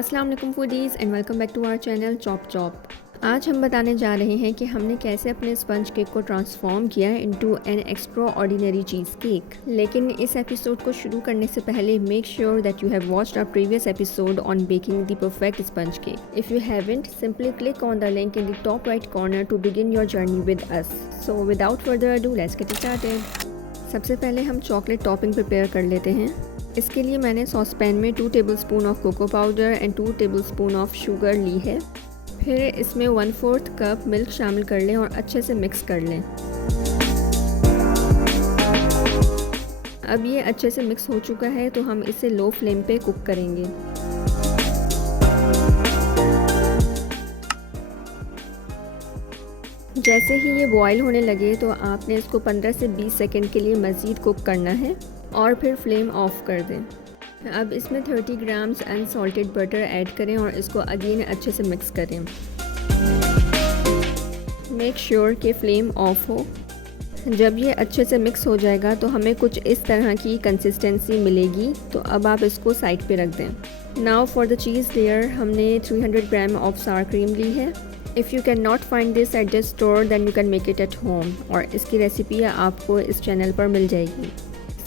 अस्सलाम वालेकुम foodies and welcome back to our channel Chop Chop. आज हम बताने जा रहे हैं कि हमने कैसे अपने स्पंज केक को ट्रांसफॉर्म किया into an extraordinary cheese cake. लेकिन इस एपिसोड को शुरू करने से पहले make sure that you have watched our previous episode on baking the perfect sponge cake. If you haven't, simply click on the link in the top right corner to begin your journey with us. So without further ado let's get started. सबसे पहले हम chocolate topping prepare कर लेते हैं। इसके लिए मैंने sauce pan में 2 tablespoon of cocoa powder and 2 tablespoon of sugar ली है। फिर इसमें 1/4 कप मिल्क शामिल कर लें और अच्छे से मिक्स कर लें। अब ये अच्छे से मिक्स हो चुका है तो हम इसे लो फ्लेम पे कुक करेंगे। जैसे ही ये बॉयल होने लगे तो आपने इसको 15 से 20 सेकंड के लिए मज़ीद कुक करना है और फिर फ्लेम ऑफ कर दें। अब इसमें 30 ग्राम्स अनसॉल्टेड बटर ऐड करें और इसको अगेन अच्छे से मिक्स करें। मेक श्योर कि फ्लेम ऑफ हो। जब ये अच्छे से मिक्स हो जाएगा तो हमें कुछ इस तरह की कंसिस्टेंसी मिलेगी, तो अब आप इसको साइड पे रख दें। Now for the cheese layer हमने 300 ग्राम ऑफ सावर क्रीम ली है। If you can not find this at the store then you can make it at home, और इसकी रेसिपी आपको इस चैनल पर मिल जाएगी।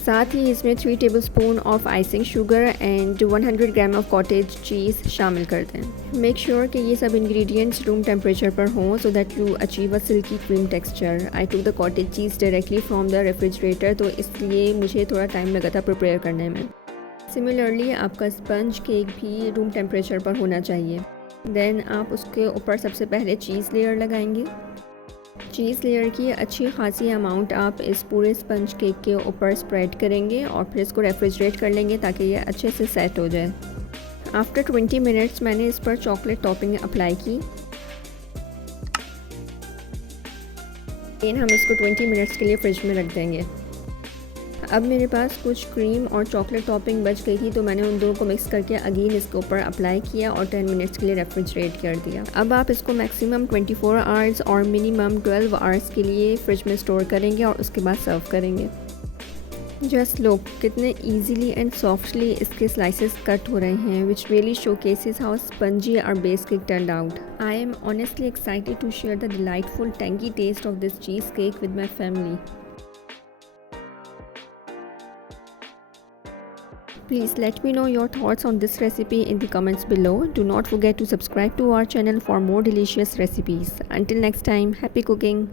साथ ही इसमें 3 tablespoon of icing sugar and 100 gram of cottage चीज़ शामिल कर दें। मेक श्योर कि ये सब इंग्रेडिएंट्स रूम टेम्परेचर पर हों so that you achieve a silky cream texture. I took the cottage cheese directly from the refrigerator, तो इसलिए मुझे थोड़ा टाइम लगा था प्रिपेयर करने में। सिमिलरली आपका स्पंज केक भी रूम टेम्परेचर पर होना चाहिए। देन आप उसके ऊपर सबसे पहले चीज़ लेयर लगाएंगे। चीज़ लेयर की अच्छी खासी अमाउंट आप इस पूरे स्पंज केक के ऊपर स्प्रेड करेंगे और फिर इसको रेफ्रिजरेट कर लेंगे ताकि ये अच्छे से सेट हो जाए। आफ्टर 20 मिनट्स मैंने इस पर चॉकलेट टॉपिंग अप्लाई की। हम इसको 20 मिनट्स के लिए फ्रिज में रख देंगे। अब मेरे पास कुछ क्रीम और चॉकलेट टॉपिंग बच गई थी, तो मैंने उन दोनों को मिक्स करके अगेन इसके ऊपर अप्लाई किया और 10 मिनट्स के लिए रेफ्रिजरेट कर दिया। अब आप इसको मैक्सिमम 24 आवर्स और मिनिमम 12 आवर्स के लिए फ्रिज में स्टोर करेंगे और उसके बाद सर्व करेंगे। जस्ट लुक कितने ईजीली एंड सॉफ्टली इसके स्लाइसेस कट हो रहे हैं, which really showcases how spongy our base cake turned out. I am honestly excited to share the delightful tangy taste of this cheese cake with my family. Please let me know your thoughts on this recipe in the comments below. Do not forget to subscribe to our channel for more delicious recipes. Until next time, happy cooking!